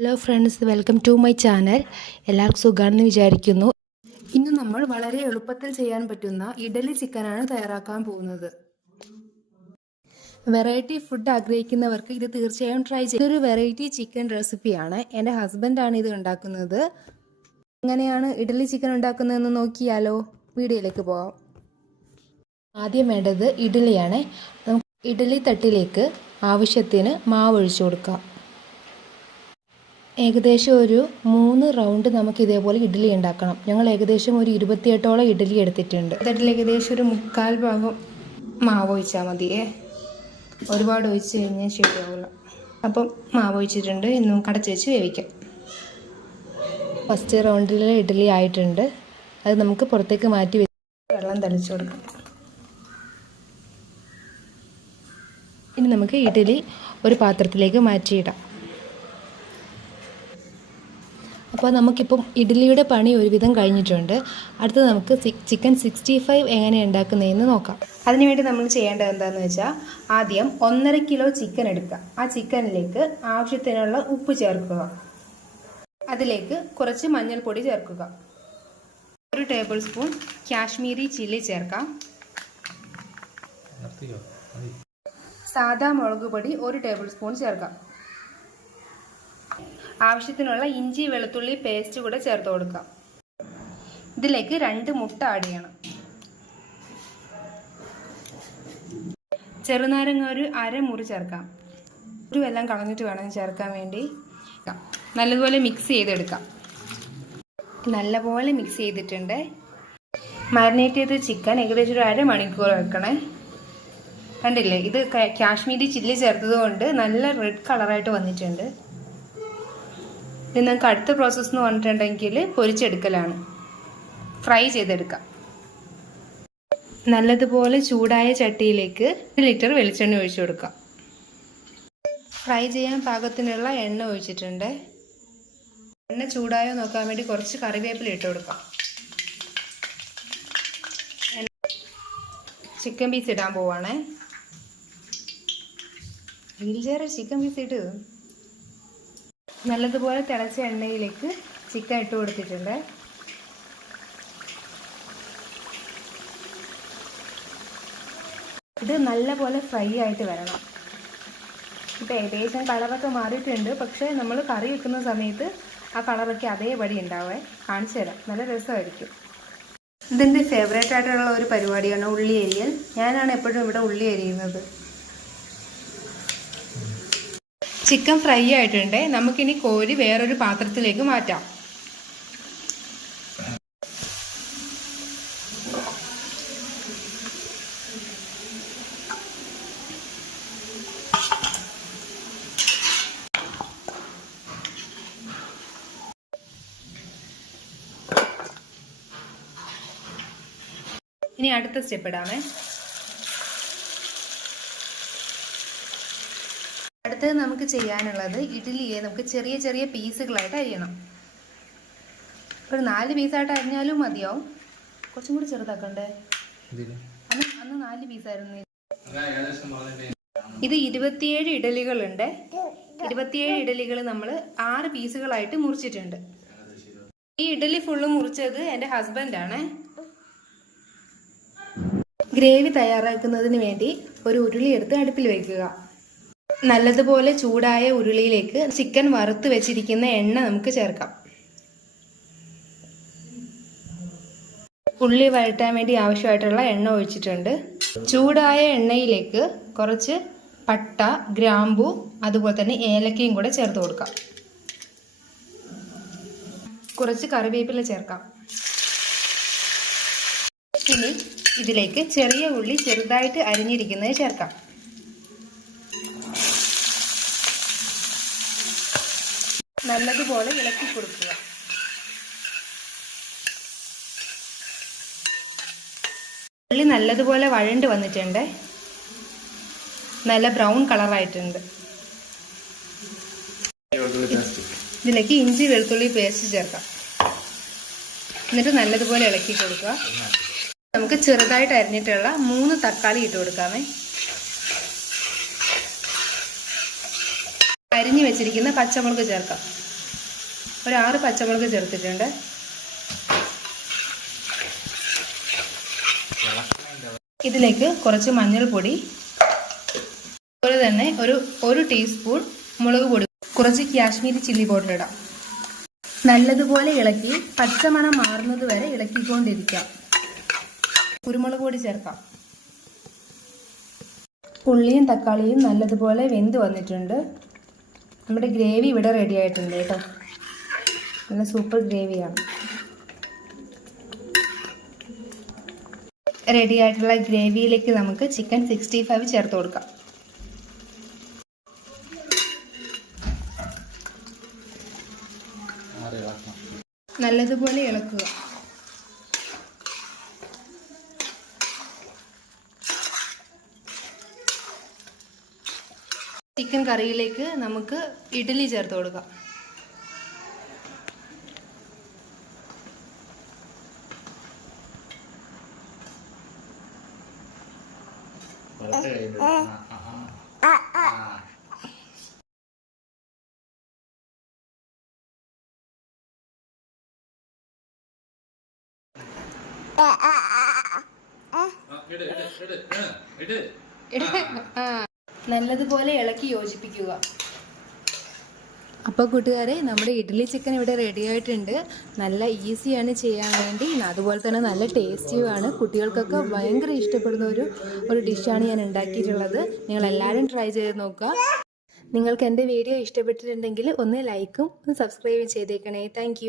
Hello friends, welcome to my channel. എല്ലാവർക്കും സുഖമാണെന്ന് വിചാരിക്കുന്നു. ഇന്ന് നമ്മൾ വളരെ എളുപ്പത്തിൽ ചെയ്യാൻ പറ്റുന്ന ഇഡലി ചിക്കനാണ് തയ്യാറാക്കാൻ പോകുന്നത്. വെറൈറ്റി ഫുഡ് ആഗ്രഹിക്കുന്നവർക്ക് ഇത് തീർച്ചയായും ട്രൈ ചെയ്യും. ഇതൊരു വെറൈറ്റി ചിക്കൻ റെസിപ്പിയാണ്. എൻ്റെ ഹസ്ബൻഡാണ് ഇത് ഉണ്ടാക്കുന്നത്. എങ്ങനെയാണ് ഇഡലി ചിക്കൻ ഉണ്ടാക്കുന്നതെന്ന് നോക്കിയാലോ? വീഡിയോയിലേക്ക് പോകാം. ആദ്യം വേണ്ടത് ഇഡലിയാണ്. നമുക്ക് ഇഡലി തട്ടിലേക്ക് ആവശ്യത്തിന് മാവ് ഒഴിച്ചു കൊടുക്കാം. ഏകദേശം ഒരു 3 റൗണ്ട് നമുക്ക് ഇതേപോലെ ഇഡ്ഡലി ഉണ്ടാക്കണം. ഞങ്ങൾ ഏകദേശം ഒരു 28ഓളം ഇഡ്ഡലി എടുത്തിട്ടുണ്ട്. അതിൽ ഏകദേശം ഒരു 1/4 ഭാഗം മാവ് ഒഴിച്ചാൽ മതിയേ. ഒരുപാട് ഒഴിച്ച് കഴിഞ്ഞാൽ ശരിയാവില്ല. അപ്പം മാവ് ഒഴിച്ചിട്ടുണ്ട്. ഇന്നും കടച്ച് വെച്ച് വേവിക്കാം. ഫസ്റ്റ് റൗണ്ടിലെ ഇഡ്ഡലി ആയിട്ടുണ്ട്. അത് നമുക്ക് പുറത്തേക്ക് മാറ്റി വെച്ച് വെള്ളം തളിച്ചു കൊടുക്കാം. ഇനി നമുക്ക് ഇഡ്ഡലി ഒരു പാത്രത്തിലേക്ക് മാറ്റിയിടാം. അപ്പോൾ നമുക്കിപ്പം ഇഡ്ഡലിയുടെ പണി ഒരുവിധം കഴിഞ്ഞിട്ടുണ്ട്. അടുത്തത് നമുക്ക് ചിക്കൻ 65 എങ്ങനെ ഉണ്ടാക്കുന്നതെന്ന് നോക്കാം. അതിനുവേണ്ടി നമ്മൾ ചെയ്യേണ്ടത് എന്താണെന്ന് വെച്ചാൽ, ആദ്യം 1.5 കിലോ ചിക്കൻ എടുക്കുക. ആ ചിക്കനിലേക്ക് ആവശ്യത്തിനുള്ള ഉപ്പ് ചേർക്കുക. അതിലേക്ക് കുറച്ച് മഞ്ഞൾപ്പൊടി ചേർക്കുക. 1 ടേബിൾ സ്പൂൺ കാശ്മീരി ചില്ലി ചേർക്കാം. സാദാ മുളക് പൊടി 1 ടേബിൾ സ്പൂൺ ചേർക്കാം. ആവശ്യത്തിനുള്ള ഇഞ്ചി വെളുത്തുള്ളി പേസ്റ്റ് കൂടെ ചേർത്ത് കൊടുക്കാം. ഇതിലേക്ക് 2 മുട്ട ആഡ് ചെയ്യണം. ചെറുനാരങ്ങ ഒരു അരമുറി ചേർക്കാം. ഒരു എല്ലാം കളഞ്ഞിട്ട് വേണം ചേർക്കാൻ വേണ്ടി. നല്ലതുപോലെ മിക്സ് ചെയ്തെടുക്കാം. നല്ലപോലെ മിക്സ് ചെയ്തിട്ടുണ്ട്. മാരിനേറ്റ് ചെയ്ത ചിക്കൻ ഏകദേശം ഒരു 1/2 മണിക്കൂർ വെക്കണേ. കണ്ടില്ലേ, ഇത് കാശ്മീരി ചില്ലി ചേർത്തത് കൊണ്ട് നല്ല റെഡ് കളറായിട്ട് വന്നിട്ടുണ്ട്. ഇത് നമുക്ക് അടുത്ത പ്രോസസ്സ് എന്ന് പറഞ്ഞിട്ടുണ്ടെങ്കിൽ പൊരിച്ചെടുക്കലാണ്. ഫ്രൈ ചെയ്തെടുക്കാം. നല്ലതുപോലെ ചൂടായ ചട്ടിയിലേക്ക് 1 ലിറ്റർ വെളിച്ചെണ്ണ ഒഴിച്ചു കൊടുക്കാം. ഫ്രൈ ചെയ്യാൻ പാകത്തിനുള്ള എണ്ണ ഒഴിച്ചിട്ടുണ്ട്. എണ്ണ ചൂടായോ നോക്കാൻ വേണ്ടി കുറച്ച് കറിവേപ്പില ഇട്ട് കൊടുക്കാം. ചിക്കൻ പീസ് ഇടാൻ പോവാണേ. ചിക്കൻ പീസ് ഇട്ട് നല്ലതുപോലെ തിളച്ച എണ്ണയിലേക്ക് ചിക്കൻ ഇട്ട് കൊടുത്തിട്ടുണ്ട്. ഇത് നല്ലപോലെ ഫ്രൈ ആയിട്ട് വരണം. ഇപ്പം ഏകദേശം കളറൊക്കെ മാറിയിട്ടുണ്ട്. പക്ഷേ നമ്മൾ കറി വെക്കുന്ന സമയത്ത് ആ കളറൊക്കെ അതേപടി ഉണ്ടാവേ. കാണിച്ചു തരാം, നല്ല രസമായിരിക്കും. ഇതെൻ്റെ ഫേവറേറ്റ് ആയിട്ടുള്ള ഒരു പരിപാടിയാണ് ഉള്ളി അരിയൽ. ഞാനാണ് എപ്പോഴും ഇവിടെ ഉള്ളി അരിയുന്നത്. ചിക്കൻ ഫ്രൈ ആയിട്ടുണ്ട്. നമുക്കിനി കോരി വേറൊരു പാത്രത്തിലേക്ക് മാറ്റാം. ഇനി അടുത്ത സ്റ്റെപ്പ് ഇടാമേ. അടുത്തത് നമുക്ക് ചെയ്യാനുള്ളത് ഇഡ്ഡലിയെ നമുക്ക് ചെറിയ ചെറിയ പീസുകളായിട്ട് അരിയണം. ഒരു 4 പീസായിട്ട് അരിഞ്ഞാലും മതിയാവും. കുറച്ചും കൂടി ചെറുതാക്കണ്ടേ? അന്ന് 4 പീസായിരുന്നു. ഇത് 27 ഇഡലികളുണ്ട്. 27 ഇഡലികൾ നമ്മൾ 6 പീസുകളായിട്ട് മുറിച്ചിട്ടുണ്ട്. ഈ ഇഡലി ഫുള്ള് മുറിച്ചത് എൻ്റെ ഹസ്ബൻഡാണ്. ഗ്രേവി തയ്യാറാക്കുന്നതിന് വേണ്ടി ഒരു ഉരുളി എടുത്ത് അടുപ്പിൽ വയ്ക്കുക. നല്ലതുപോലെ ചൂടായ ഉരുളിയിലേക്ക് ചിക്കൻ വറുത്ത് വെച്ചിരിക്കുന്ന എണ്ണ നമുക്ക് ചേർക്കാം. ഉള്ളി വഴറ്റാൻ വേണ്ടി ആവശ്യമായിട്ടുള്ള എണ്ണ ഒഴിച്ചിട്ടുണ്ട്. ചൂടായ എണ്ണയിലേക്ക് കുറച്ച് പട്ട, ഗ്രാമ്പു, അതുപോലെ തന്നെ ഏലക്കയും കൂടെ ചേർത്ത് കൊടുക്കാം. കുറച്ച് കറിവേപ്പില ചേർക്കാം. ഇനി ഇതിലേക്ക് ചെറിയ ഉള്ളി ചെറുതായിട്ട് അരിഞ്ഞിരിക്കുന്നത് ചേർക്കാം. നല്ലതുപോലെ ഇളക്കി കൊടുക്കുക. ഉള്ളി നല്ലതുപോലെ വഴണ്ട് വന്നിട്ടുണ്ട്. നല്ല ബ്രൗൺ കളറായിട്ടുണ്ട്. ഇതിലേക്ക് ഇഞ്ചി വെളുത്തുള്ളി പേസ്റ്റ് ചേർക്കാം. എന്നിട്ട് നല്ലതുപോലെ ഇളക്കി കൊടുക്കുക. നമുക്ക് ചെറുതായിട്ട് അരിഞ്ഞിട്ടുള്ള 3 തക്കാളി ഇട്ട് കൊടുക്കാമേ. അരിഞ്ഞു വെച്ചിരിക്കുന്ന പച്ചമുളക് ചേർക്കാം. ഒരു 6 പച്ചമുളക് ചേർത്തിട്ടുണ്ട്. ഇതിലേക്ക് കുറച്ച് മഞ്ഞൾപ്പൊടി, അതുപോലെ തന്നെ ഒരു ടീസ്പൂൺ മുളക് പൊടി, കുറച്ച് കാശ്മീരി ചില്ലി പൗഡർ ഇടാം. നല്ലതുപോലെ ഇളക്കി പച്ചമണം മാറുന്നത് വരെ ഇളക്കിക്കൊണ്ടിരിക്കാം. കുരുമുളക് പൊടി ചേർക്കാം. ഉള്ളിയും തക്കാളിയും നല്ലതുപോലെ വെന്ത് വന്നിട്ടുണ്ട്. നമ്മുടെ ഗ്രേവി ഇവിടെ റെഡി ആയിട്ടുണ്ട് കേട്ടോ. നല്ല സൂപ്പർ ഗ്രേവിയാണ്. റെഡി ആയിട്ടുള്ള ഗ്രേവിയിലേക്ക് നമുക്ക് ചിക്കൻ 65 ചേർത്ത് കൊടുക്കാം. നല്ലതുപോലെ ഇളക്കുക. ചിക്കൻ കറിയിലേക്ക് നമുക്ക് ഇഡ്ഡലി ചേർത്ത് കൊടുക്കാം. നല്ലതുപോലെ ഇളക്കി യോജിപ്പിക്കുക. അപ്പോൾ കൂട്ടുകാരെ, നമ്മുടെ ഇഡ്ഡലി ചിക്കൻ ഇവിടെ റെഡി ആയിട്ടുണ്ട്. നല്ല ഈസിയാണ് ചെയ്യാൻ വേണ്ടി, അതുപോലെ തന്നെ നല്ല ടേസ്റ്റിയുമാണ്. കുട്ടികൾക്കൊക്കെ ഭയങ്കര ഇഷ്ടപ്പെടുന്ന ഒരു ഡിഷാണ് ഞാൻ ഉണ്ടാക്കിയിട്ടുള്ളത്. നിങ്ങളെല്ലാവരും ട്രൈ ചെയ്ത് നോക്കുക. നിങ്ങൾക്ക് എൻ്റെ വീഡിയോ ഇഷ്ടപ്പെട്ടിട്ടുണ്ടെങ്കിൽ ഒന്ന് ലൈക്കും ഒന്ന് സബ്സ്ക്രൈബും ചെയ്തേക്കണേ. താങ്ക്